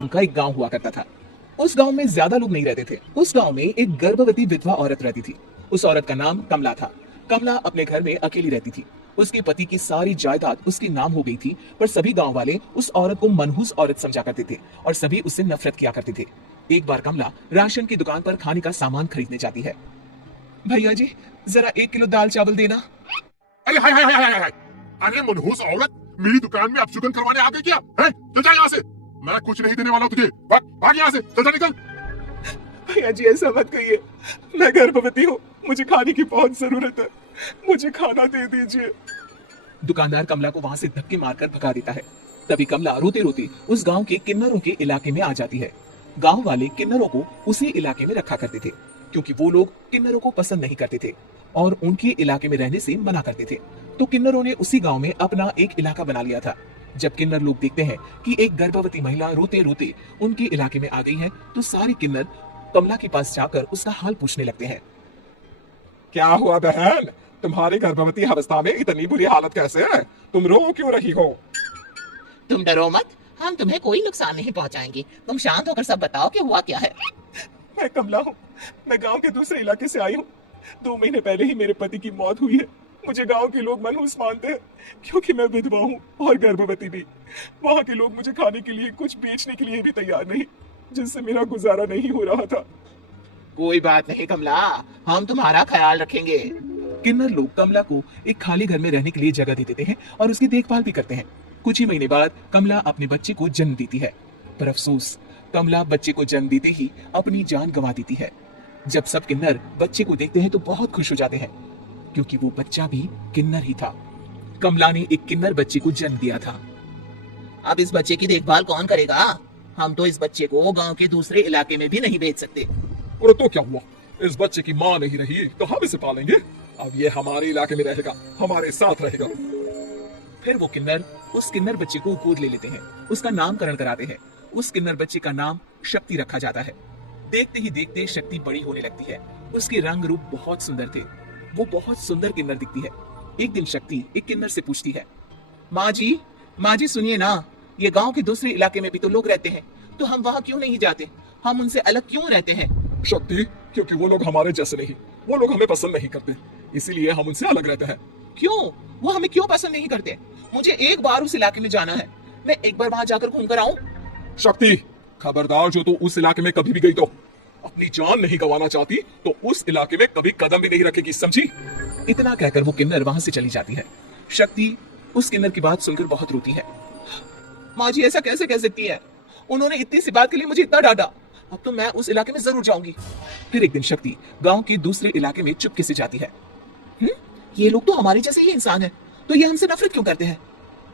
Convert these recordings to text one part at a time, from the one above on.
का एक गांव हुआ करता था। उस गांव में ज्यादा लोग नहीं रहते थे। उस गांव में एक गर्भवती विधवा औरत रहती थी। उस औरत का नाम कमला था। कमला अपने घर में अकेली रहती थी। उसके पति की सारी जायदाद उसके नाम हो गई थी, पर सभी गांव वाले उस औरत को मनहूस औरत समझा करते थे और सभी उससे नफरत किया करते थे। एक बार कमला राशन की दुकान पर खाने का सामान खरीदने जाती है। भैया जी, जरा 1 किलो दाल चावल देना। अरे हाय हाय हाय हाय हाय! अरे मनहूस औरत, मेरी दुकान में अपशुगन करवाने आ गई क्या? है? चल जा यहाँ से। मैं कुछ नहीं देने वाला तुझे। भाग भाग यहाँ से, चल जा निकल। भैया जी, ऐसा मत कहिए। मैं गर्भवती हूँ, मुझे खाने की बहुत जरूरत है। मुझे खाना दे दीजिए। दुकानदार कमला को वहां से धक्के मारकर भगा देता है। तभी कमला रोते रोते उस गांव के किन्नरों के इलाके में आ जाती है। गांव वाले किन्नरों को उसी इलाके में रखा करते थे, क्योंकि वो लोग किन्नरों को पसंद नहीं करते थे और उनके इलाके में रहने से मना करते थे। तो किन्नरों ने उसी गांव में अपना एक इलाका बना लिया था। जब किन्नर लोग देखते हैं कि एक गर्भवती महिला रोते रोते उनके इलाके में आ गई है, तो सारे किन्नर कमला के पास जाकर उसका हाल पूछने लगते हैं। क्या हुआ बहन? तुम्हारी गर्भवती अवस्था में इतनी बुरी हालत कैसे है? तुम रो क्यों रही हो? तुम डरो मत, हम तुम्हें कोई नुकसान नहीं पहुंचाएंगे। तुम शांत होकर सब बताओ कि हुआ क्या है। मैं कमला हूँ। मैं गांव के दूसरे इलाके से आई हूँ। 2 महीने पहले ही मेरे पति की मौत हुई है। मुझे गांव के लोग मनहूस मानते हैं, क्योंकि मैं विधवा हूँ और गर्भवती भी। वहाँ के लोग मुझे खाने के लिए कुछ बेचने के लिए भी तैयार नहीं, जिससे मेरा गुजारा नहीं हो रहा था। कोई बात नहीं कमला, हम तुम्हारा ख्याल रखेंगे। किन्नर लोग कमला को एक खाली घर में रहने के लिए जगह दे देते हैं और उसकी देखभाल भी करते हैं। कुछ ही महीने बाद कमला अपने बच्चे को जन्म देती है, पर अफसोस, कमला बच्चे को जन्म देते ही अपनी जान गंवा देती है। जब सब किन्नर बच्चे को देखते हैं तो बहुत खुश हो जाते हैं, क्योंकि वो बच्चा भी किन्नर ही था। कमला ने एक किन्नर बच्चे को जन्म दिया था। अब इस बच्चे की देखभाल कौन करेगा? हम तो इस बच्चे को गांव के दूसरे इलाके में भी नहीं भेज सकते। और तो क्या हुआ? इस बच्चे की माँ नहीं रही तो हम इसे पालेंगे। अब ये हमारे इलाके में रहेगा, हमारे साथ रहेगा। फिर वो किन्नर उस किन्नर बच्चे को गोद ले लेते हैं, उसका नामकरण कराते हैं। उस किन्नर बच्चे का नाम शक्ति रखा जाता है। देखते ही देखते शक्ति बड़ी होने लगती है। उसके रंग रूप बहुत सुंदर थे। वो बहुत सुंदर किन्नर दिखती है। एक दिन शक्ति एक किन्नर से पूछती है, माँ जी सुनिए ना, ये गांव के दूसरे इलाके में भी तो लोग रहते हैं, तो हम वहाँ क्यों नहीं जाते? हम उनसे अलग क्यों रहते हैं? शक्ति, क्योंकि वो लोग हमारे जैसे नहीं, वो लोग हमें पसंद नहीं करते, इसीलिए हम उनसे अलग रहते हैं। क्यों? वो हमें क्यों पसंद नहीं करते? मुझे एक बार उस इलाके में जाना है। मैं एक बार वहां जाकर घूम कर आऊं। शक्ति, खबरदार, जो तू उस इलाके में कभी भी गई तो अपनी जान नहीं गंवाना चाहती तो उस इलाके में कभी कदम भी नहीं रखेगी, समझी? इतना कहकर वो किन्नर वहां से चली जाती है। शक्ति उस किन्नर की बात सुनकर बहुत रोती है। माँ जी, ऐसा कैसे कह सकती है? उन्होंने इतनी सी बात के लिए मुझे इतना डांटा। अब तो मैं उस इलाके में जरूर जाऊंगी। फिर एक दिन शक्ति गांव के दूसरे इलाके में चुपके से जाती है। ये लोग तो हमारे जैसे ही इंसान हैं, तो ये हमसे नफरत क्यों करते हैं?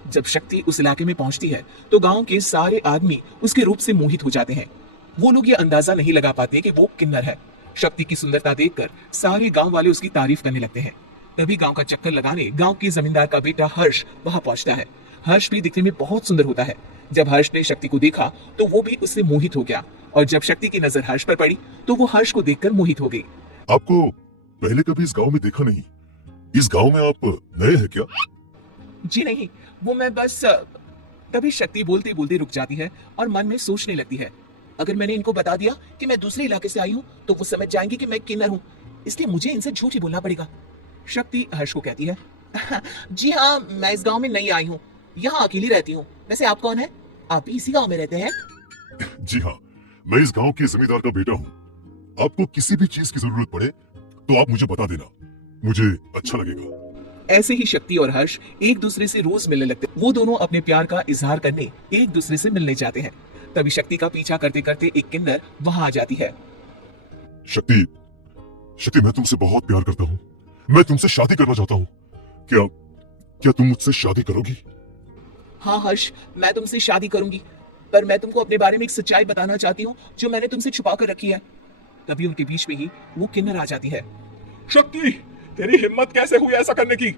जब शक्ति उस इलाके में पहुंचती है तो गांव के सारे आदमी उसके रूप से मोहित हो जाते हैं। वो लोग ये अंदाजा नहीं लगा पाते कि वो किन्नर है। शक्ति की सुंदरता देखकर सारे गांव वाले उसकी तारीफ करने लगते हैं। तभी गांव का चक्कर लगाने गांव के जमींदार का बेटा हर्ष वहां पहुंचता है। हर्ष भी दिखने में बहुत सुंदर होता है। जब हर्ष ने शक्ति को देखा तो वो भी उससे मोहित हो गया, और जब शक्ति की नजर हर्ष पर पड़ी तो वो हर्ष को देखकर मोहित हो गई। आपको पहले कभी इस गांव में देखा नहीं। इस गांव में आप नए हैं क्या? जी नहीं, वो मैं बस। तभी शक्ति बोलते बोलते रुक जाती है और मन में सोचने लगती है, अगर मैंने इनको बता दिया कि मैं दूसरे इलाके से आई हूँ तो वो समझ जाएंगे कि मैं किन्नर हूँ, इसलिए मुझे इनसे झूठ ही बोलना पड़ेगा। शक्ति हर्ष को कहती है, जी हाँ, मैं इस गांव में नई आई हूँ, यहाँ अकेली रहती हूँ। वैसे आप कौन है? आप भी इसी गांव में रहते हैं? जी हाँ, मैं इस गांव के जमींदार का बेटा हूँ। आपको किसी भी चीज की जरूरत पड़े तो आप मुझे बता देना, मुझे अच्छा लगेगा। ऐसे ही शक्ति और हर्ष एक दूसरे से रोज मिलने लगते। वो दोनों अपने प्यार का इजहार करने एक दूसरे से मिलने जाते हैं। तभी शक्ति का पीछा करते करते एक किन्नर वहां आ जाती है। शक्ति, शक्ति, मैं तुमसे बहुत प्यार करता हूँ। मैं तुमसे शादी करना चाहता हूँ। क्या क्या तुम मुझसे शादी करोगी? हाँ हर्ष, मैं तुमसे शादी करूंगी, पर मैं तुमको अपने बारे में एक सच्चाई बताना चाहती हूँ जो मैंने तुमसे छुपा कर रखी है। तभी उनके बीच में ही वो किन्नर आ जाती है। शक्ति, तेरी हिम्मत कैसे हुई ऐसा करने की?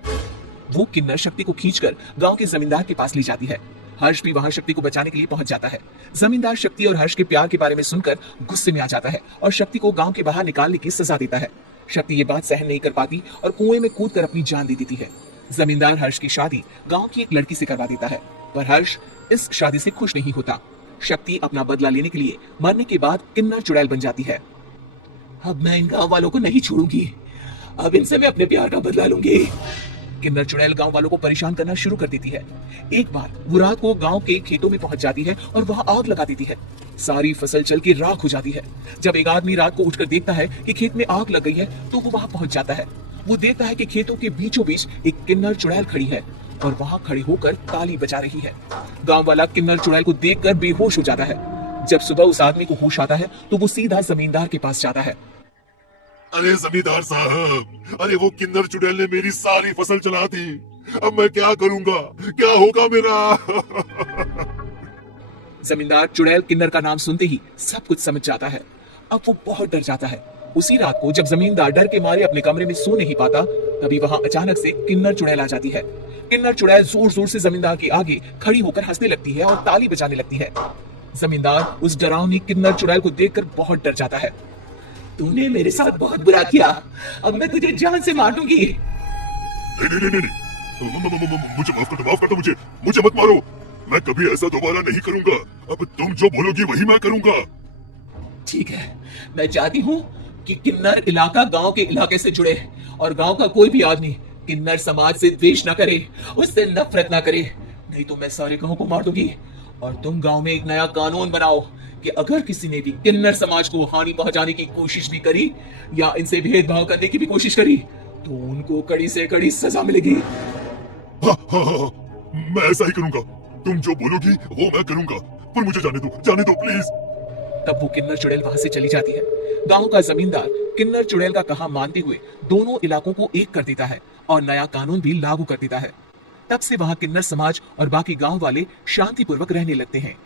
वो किन्नर शक्ति को खींचकर गांव के जमींदार के पास ले जाती है। हर्ष भी वहां शक्ति को बचाने के लिए पहुंच जाता है। जमींदार शक्ति और हर्ष के प्यार के बारे में सुनकर गुस्से में आ जाता है और शक्ति को गांव के बाहर निकालने की सजा देता है। शक्ति ये बात सहन नहीं कर पाती और कुएं में कूदकर अपनी जान दे देती है। जमींदार हर्ष की शादी गांव की एक लड़की से करवा देता है, पर हर्ष इस शादी से खुश नहीं होता। शक्ति अपना बदला लेने के लिए मरने के बाद किन्नर चुड़ैल बन जाती है। अब मैं इन गांव वालों को नहीं छोड़ूंगी, अब इनसे मैं अपने प्यार का बदला लूंगी। किन्नर चुड़ैल गांव वालों को परेशान करना शुरू कर देती है। एक बार वो रात को गांव के खेतों में पहुंच जाती है और वहां आग लगा देती है। सारी फसल जल के राख हो जाती है। जब एक आदमी रात को उठकर देखता है कि खेत में आग लग गई है तो वो वहां पहुंच जाता है। वो देखता है कि खेतों के बीचों बीच एक किन्नर चुड़ैल खड़ी है और वहां खड़ी होकर ताली बजा रही है। गांव वाला किन्नर चुड़ैल को देखकर बेहोश हो जाता है। जब सुबह उस आदमी को होश आता है तो वो सीधा जमींदार के पास जाता है। अरे जमींदार साहब, अरे वो किन्नर चुड़ैल ने मेरी सारी फसल चला दी। अब मैं क्या करूंगा, क्या होगा मेरा? जमींदार चुड़ैल किन्नर का नाम सुनते ही सब कुछ समझ जाता है। अब वो बहुत डर जाता है। उसी रात को जब जमींदार डर के मारे अपने कमरे में सो नहीं पाता, तभी वहां अचानक से किन्नर चुड़ैल आ जाती है। किन्नर चुड़ैल जोर जोर से जमींदार के आगे खड़ी होकर हंसने लगती है और ताली बजाने लगती है। जमींदार उस डरावनी किन्नर चुड़ैल को देखकर बहुत डर जाता है। तूने मेरे साथ बहुत बुरा किया, अब मैं तुझे जान से मार दूंगी। नहीं नहीं नहीं नहीं, मुझे माफ कर दो, मुझे मत मारो। मैं कभी ऐसा दोबारा नहीं करूंगा। अब तुम जो बोलोगी वही मैं करूंगा। ठीक है, मैं चाहती हूँ कि किन्नर इलाका गांव के इलाके से जुड़े और गांव का कोई भी आदमी किन्नर समाज से द्वेष न करे, उससे नफरत न करे, नहीं तो मैं सारे गांव को मार दूंगी। और तुम गांव में एक नया कानून बनाओ कि अगर किसी ने भी किन्नर समाज को हानि पहुंचाने की कोशिश भी करी या इनसे भेदभाव करने की भी कोशिश करी तो उनको कड़ी से कड़ी सजा मिलेगी। हाँ, मैं ऐसा ही करूंगा। तुम जो बोलोगी वो मैं करूंगा, पर मुझे जाने दो प्लीज। तब वो किन्नर चुड़ैल वहां से चली जाती है। गांव का जमींदार किन्नर चुड़ैल का कहा मानते हुए दोनों इलाकों को एक कर देता है और नया कानून भी लागू कर देता है। तब से वहां किन्नर समाज और बाकी गांव वाले शांतिपूर्वक रहने लगते हैं।